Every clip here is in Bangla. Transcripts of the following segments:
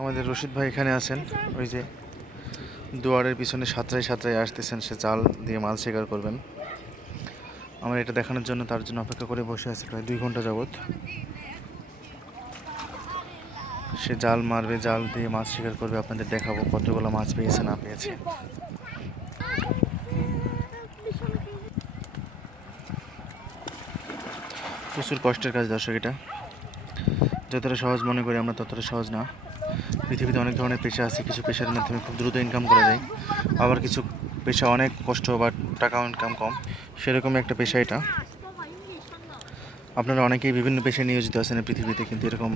আমাদের রশিদ ভাই এখানে আছেন, ওই যে দুয়ারের পিছনে সাঁতরায় সাঁতরায় আসতেছেন, সে জাল দিয়ে মাছ শিকার করবেন। আমরা এটা দেখানোর জন্য তার জন্য অপেক্ষা করে বসে আছি প্রায় 2 ঘন্টা যাবৎ। সে জাল মারবে, জাল দিয়ে মাছ শিকার করবে, আপনাদের দেখাবো কতগুলো মাছ পেয়েছে না পেয়েছে। প্রচুর কষ্টের কাজ দর্শক, এটা যতটা সহজ মনে করি আমরা ততটা সহজ না। পৃথিবীতে অনেক ধরনের পেশা আছে, কিছু পেশার মাধ্যমে খুব দ্রুত ইনকাম করা যায়, আবার কিছু পেশা অনেক কষ্ট বা টাকা ইনকাম কম, সেরকমই একটা পেশা এটা। আপনারা অনেকেই বিভিন্ন পেশায় নিয়োজিত আছেন এই পৃথিবীতে, কিন্তু এরকম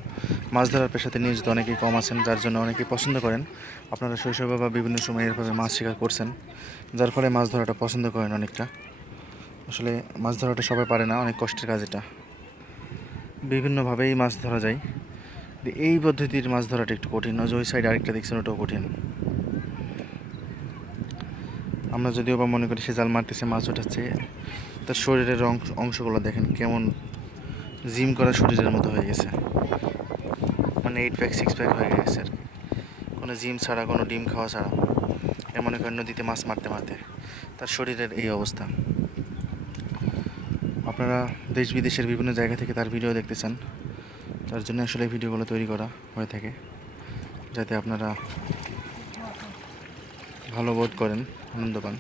মাছ ধরার পেশাতে নিয়োজিত অনেকেই কম আছেন, যার জন্য অনেকেই পছন্দ করেন। আপনারা শৈশবে বা বিভিন্ন সময় এরভাবে মাছ শিকার করছেন, যার ফলে মাছ ধরাটা পছন্দ করেন অনেকটা। আসলে মাছ ধরাটা সবাই পারে না, অনেক কষ্টের কাজ এটা। বিভিন্নভাবেই মাছ ধরা যায়, এই পদ্ধতির মাছ ধরাটা একটু কঠিন। ওই সাইডে আরেকটা দেখছেন, ওটাও কঠিন। আমরা যদিও বা মনে করি সে জাল মারতেছে, মাছ ওঠাচ্ছে, তার শরীরের অংশগুলো দেখেন কেমন জিম করা শরীরের মতো হয়ে গেছে, মানে 8 প্যাক 6 প্যাক হয়ে গেছে আর কি। কোনো জিম ছাড়া, কোনো ডিম খাওয়া ছাড়া, এ মনে করেন নদীতে মাছ মারতে মারতে তার শরীরের এই অবস্থা। আপনারা দেশ বিদেশের বিভিন্ন জায়গা থেকে তার ভিডিও দেখতে চান, তার জন্য আসলে এই ভিডিওগুলো তৈরি করা হয়ে থাকে, যাতে আপনারা ভালো বোধ করেন, আনন্দ পান।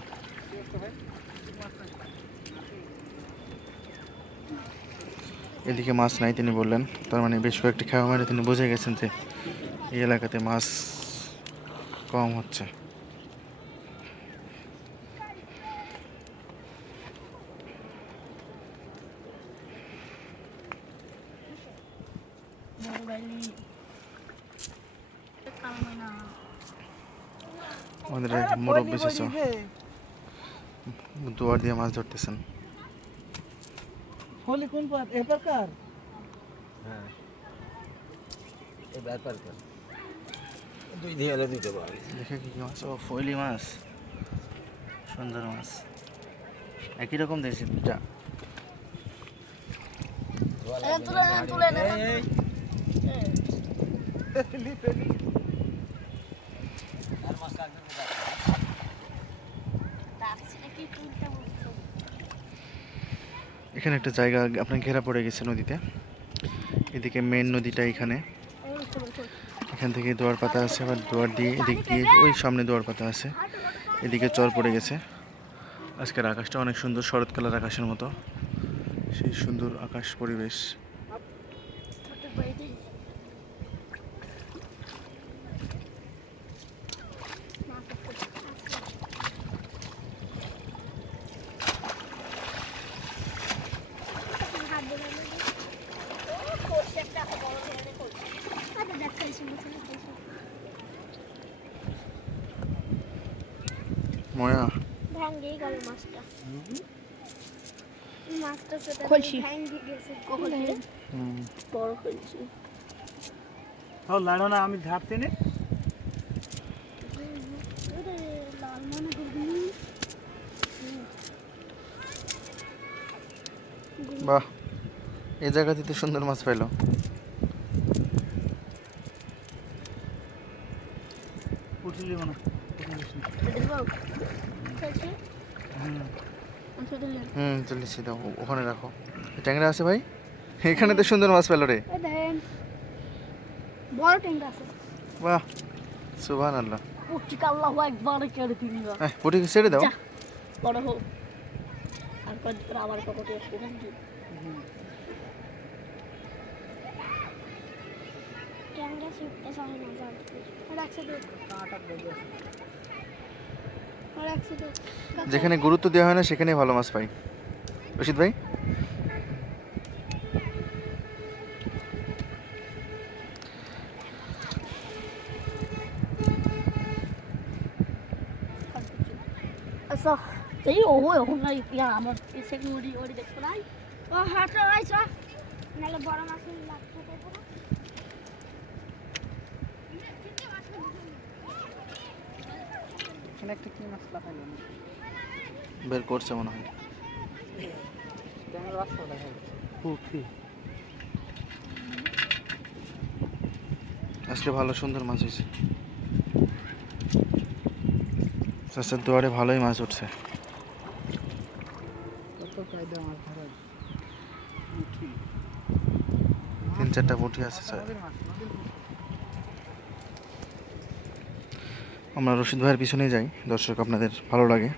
এদিকে মাছ নাই তিনি বললেন, তার মানে বেশ কয়েকটি খাওয়া মারে তিনি বুঝে গেছেন যে এই এলাকাতে মাছ কম হচ্ছে। আমাদের মুরব্বী চাচা দুয়ার দিয়ে মাছ ধরতেছেন। ফলি কোন পার এপার কার? হ্যাঁ, এই ব্যাপার কর দুই দিয়ে দিতে পারি। দেখে কি মাছ? ও ফইলি মাছ, সুন্দর মাছ, একই রকম দেখছি দুটা। এখানে একটা জায়গা আপনার ঘেরা পড়ে গেছে নদীতে, এদিকে মেন নদীটা এখানে, এখান থেকে দুয়ার পাতা আছে, আবার দুয়ার দিয়ে এদিক দিয়ে ওই সামনে দুয়ার পাতা আছে, এদিকে চর পড়ে গেছে। আজকের আকাশটা অনেক সুন্দর, শরৎকালের আকাশের মতো, সেই সুন্দর আকাশ পরিবেশ। ময়া ভাঙ্গেই গেল মাছটা। মাছটা সেটা খলসি ভাঙ্গি গেছে। বড় খলসি। হাও লাড়ো না, আমি ঝাড়তে নে। ওরে লাল মনে করবি। বাহ, এই জায়গাতে তো সুন্দর মাছ পাইলো। উঠলি না, খলসি চলেছি, দাও ওখানে রাখো। ট্যাংরা আছে ভাই, এখানে তো সুন্দর মাছ পেলো রে। এই দেখেন বড় ট্যাংরা আছে। বাহ, সুবহানাল্লাহ। পুটি আল্লাহু আকবার করে দিবা। পুটি ছেড়ে দাও। বড় হোক আর কত করে আবার পকেটে আসবে নাকি? ট্যাংরা শিখতে চাই না জাল। রাখছে তো কাঁটা বেজে আছে। রাখছে তো। যেখানে গুরুত্ব দেওয়া হয় না সেখানে ভালো মাছ পাই, রশিদ ভাই। আচ্ছা এই ও এখন না ইয়া আমার সেকেন্ড ওডি দেখতে নাই। ও হাঁটা আইছো নালে বড় মাছ লাগতে দেবো না। এখানে একটা কি মাছ লাগাইলো না? বের করছে মনে হয়। ট্যাংরা রাস্তা দেখা যাচ্ছে। পুঁটি। আজকে ভালো সুন্দর মাছ হয়েছে। চাষের দুয়ারে ভালোই মাছ উঠছে। কত কায়দা মাছ ধরার। পুঁটি। 3-4টা পুঁটি আছে স্যার। নদীর মাছ, নদীর পুঁটি। আমরা রশিদ ভাইয়ের পিছনেই যাই, দর্শক আপনাদের ভালো লাগে,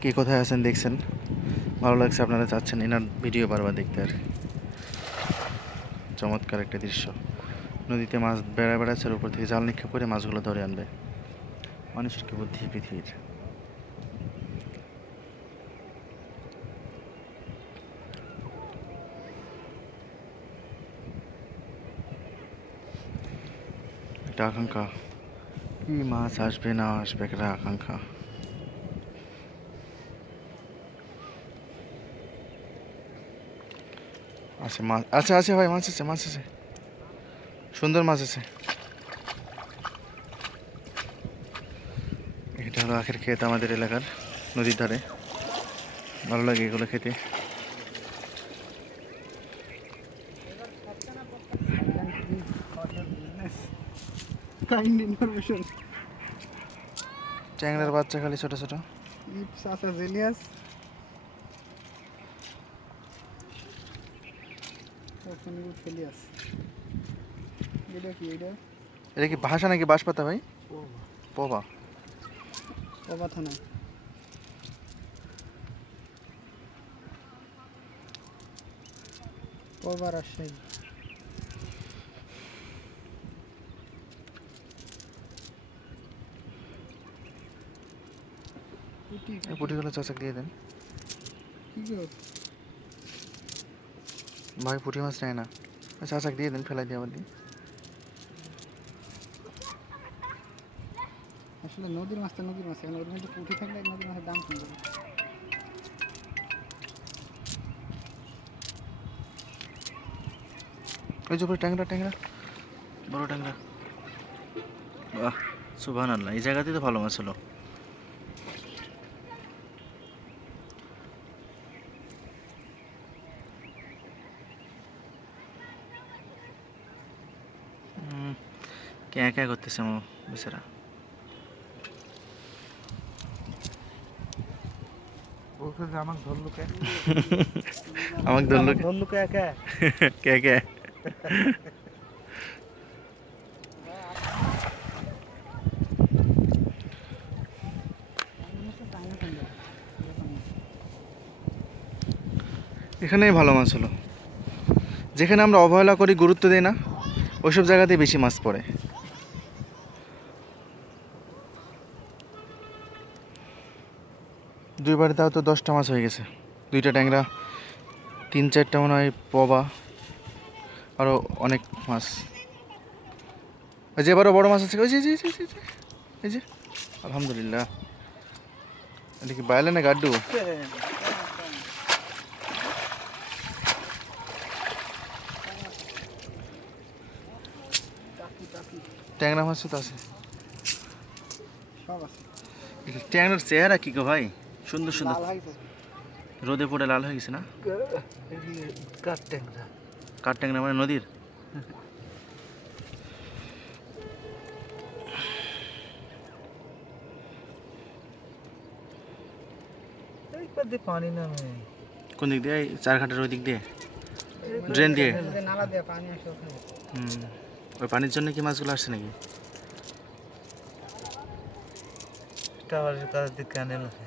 কে কোথায় আছেন দেখছেন, ভালো লাগছে আপনারা চাচ্ছেন এনার ভিডিও বারবার দেখতে আর কি। চমৎকার একটা দৃশ্য, নদীতে মাছ বেড়াচ্ছে আর উপর থেকে জাল নিক্ষেপ করে মাছগুলো ধরে আনবে। মানুষের কি বুদ্ধি পৃথিবীর। একটা আকাঙ্ক্ষা, কি মাছ আসবে না আসবে একটা আকাঙ্ক্ষা। আছে মাছ, আছে আছে ভাই, মাছ আছে, মাছ আছে, সুন্দর মাছ আছে। এটা হলো আখের ক্ষেত আমাদের এলাকার, নদীর ধারে, ভালো লাগে এগুলো খেতে। Kind information. ট্যাংরার বাচ্চা খালি ছোট ছোট। ইপস আছে জেলিয়াস। ওখানে ফেলিয়াস। এটা কি এটা? এটা কি ভাষা নাকি বাঁশপাতা ভাই? পবা। ও কথা না। পবা রাজশাহী। পুঁটি এই পুঁটিগুলো চাচাকে দিয়ে দেন কি গো? ভাই, পুঁটি মাছ নেয় না, চাচাকে দিয়ে দেন, ফেলাই দিয়ে আবার দিই। আসলে নদীর মাছটা নদীর মাছ, এখন ওর মধ্যে পুঁটি থাকলে নদীর মাছের দাম কমবে। ওই যে উপরে ট্যাংরা, ট্যাংরা, বড় ট্যাংরা। বাহ, সুবহানাল্লাহ, এই জায়গাতেই তো ভালো মাছ হলো। ক্যা ক্যা করতেছে আমার বেচারা। বলছে যে আমাকে ধরলো কে? আমাকে ধরলো ধরলো কে কে? কে কে? এখানেই ভালো মাছ হলো, যেখানে আমরা অবহেলা করি, গুরুত্ব দিই না, ওইসব জায়গাতেই বেশি মাছ পড়ে। দুইবারে তাও তো 10টা মাছ হয়ে গেছে, 2টা ট্যাংরা, 3-4টা মনে হয় পবা, আরও অনেক মাছ। ওই যে এবারও বড় মাছ আছে, ওই যে এই যে এই যে, এই যে, আলহামদুলিল্লাহ। এটা কি বাইলে না গাড্ডু? ট্যাংরা মাছ তো আছে, সব আছে। ট্যাংরার চেহারা কি গো ভাই, সুন্দর সুন্দর, লাল হয়েছে। রোদে পড়ে লাল হয়ে গেছে না? কাঠ ট্যাংরা। কাঠ ট্যাংরা মানে নদীর? এই পাশে পানি নামে। কোন দিক দিয়ে? এই চারঘাটের ওই দিক দিয়ে, ড্রেন দিয়ে? এই যে নালা দিয়ে পানি আসে ওখানে। ওই পানির জন্য কি মাছগুলো আসছে নাকি? টাওয়ারের কাছ দিয়ে ক্যানেল আছে।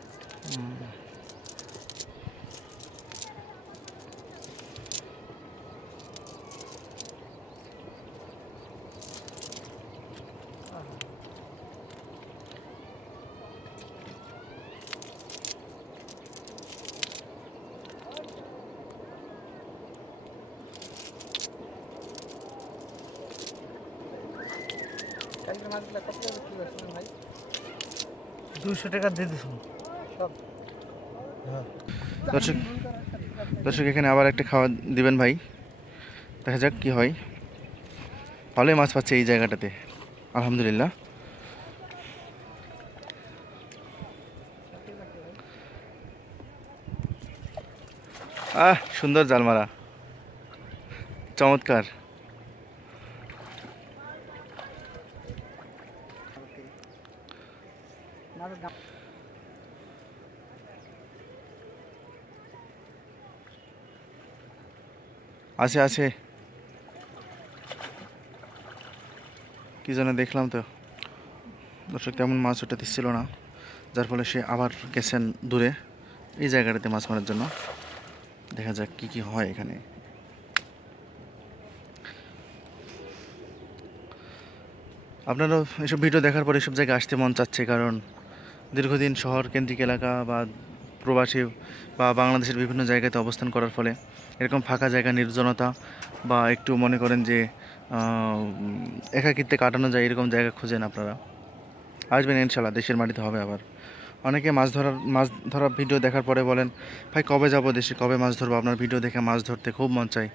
কালকে মাছগুলো কত করে বিক্রি করছিলেন ভাই? 200 টাকা দিয়ে দিস। সব। দর্শক, দর্শক এখানে আবার একটা খাওয়া দিবেন ভাই, দেখা যাক কি হয়। ভালোই মাছ পাচ্ছে এই জায়গাটাতে, আলহামদুলিল্লাহ। সুন্দর জাল মারা, চমৎকার। মাছের দাম আছে আছে, কি যেন দেখলাম তো দর্শক, তেমন মাছ ওটাতে ছিল না, যার ফলে সে আবার গেছেন দূরে এই জায়গাটাতে মাছ মারার জন্য। দেখা যাক কি কি হয় এখানে। আপনারাও এসব ভিডিও দেখার পরে এসব জায়গায় আসতে মন চাচ্ছে, কারণ দীর্ঘদিন শহর কেন্দ্রিক এলাকা বা প্রবাসী বা বাংলাদেশের বিভিন্ন জায়গাতে অবস্থান করার ফলে এরকম ফাঁকা জায়গা, নির্জনতা বা একটু মনে করেন যে একাকিত্বে কাটানো যায় এরকম জায়গা খুঁজেন আপনারা, আসবেন ইনশাল্লাহ, দেশের মাটিতে হবে আবার। অনেকে মাছ ধরার ভিডিও দেখার পরে বলেন, ভাই কবে যাব দেশে, কবে মাছ ধরবো, আপনার ভিডিও দেখে মাছ ধরতে খুব মন চাই।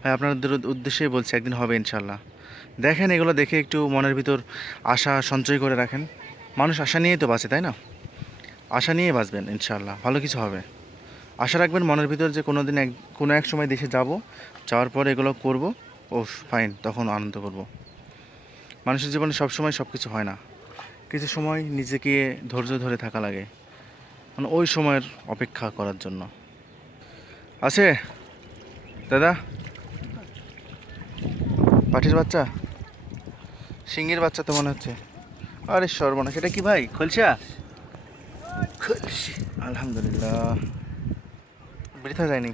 ভাই আপনাদের উদ্দেশ্যেই বলছি, একদিন হবে ইনশাল্লাহ। দেখেন এগুলো দেখে একটু মনের ভিতর আশা সঞ্চয় করে রাখেন। মানুষ আশা নিয়েই তো বাঁচে, তাই না? আশা নিয়ে বাঁচবেন ইনশাল্লাহ, ভালো কিছু হবে। আশা রাখবেন মনের ভিতর যে কোনো এক সময় দেশে যাব, যাওয়ার পর এগুলো করব, ও ফাইন, তখন আনন্দ করব। মানুষের জীবনে সবসময় সব কিছু হয় না, কিছু সময় নিজেকে ধৈর্য ধরে থাকা লাগে, মানে ওই সময়ের অপেক্ষা করার জন্য। আছে দাদা, পাঠির বাচ্চা, সিংহের বাচ্চা তো মনে হচ্ছে। আরে সর্বনাশ, সেটা কি ভাই, খলসা? খলসি, আলহামদুলিল্লাহ, বৃথা যায়নি।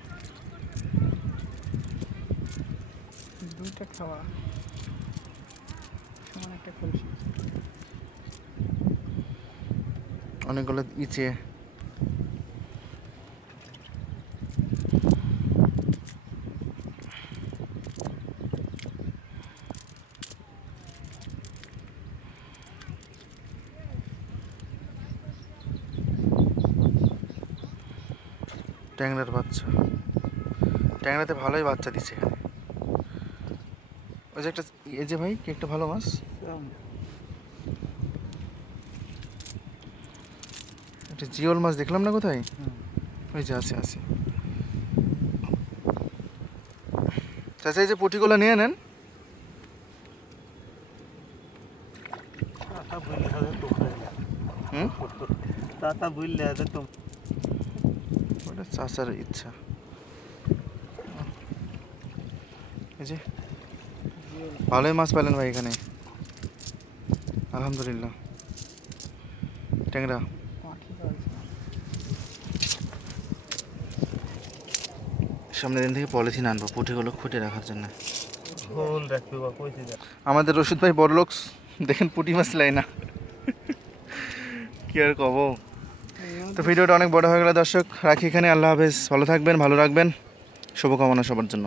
দুইটা খাওয়া সমান একটা কলসি। অনেকগুলো ইচে, ট্যাংরার বাচ্চা, ট্যাংরাতে ভালোই বাচ্চা দিছে এখানে। ওই যে একটা, এই যে ভাই কি একটা ভালো মাছ, একটা জিওল মাছ দেখলাম না কোথায়, ওই যে আছে আছে। চাচা এই যে পুঁটিগুলো নিয়ে নেন। হুম, চাচা বুঝলে তো ওটা চাচার ইচ্ছা। এই যে ভালোই মাছ পেলেন ভাই এখানে, আলহামদুলিল্লাহ। ট্যাংরা পাখি পালছে না। সামনের দিন থেকে পলিথিন আনবো পুঁটিগুলো খুঁটে রাখার জন্য। ভুল রাখবি বা কইছি যা আমাদের রশিদ ভাই বড় লোক, দেখেন পুঁটি মাছ লাই না, কি আর কব। তো ভিডিওটা অনেক বড় হয়ে গেল দর্শক, রাখি এখানে। আল্লাহ হাফেজ, ভালো থাকবেন, ভালো রাখবেন, শুভকামনা সবার জন্য।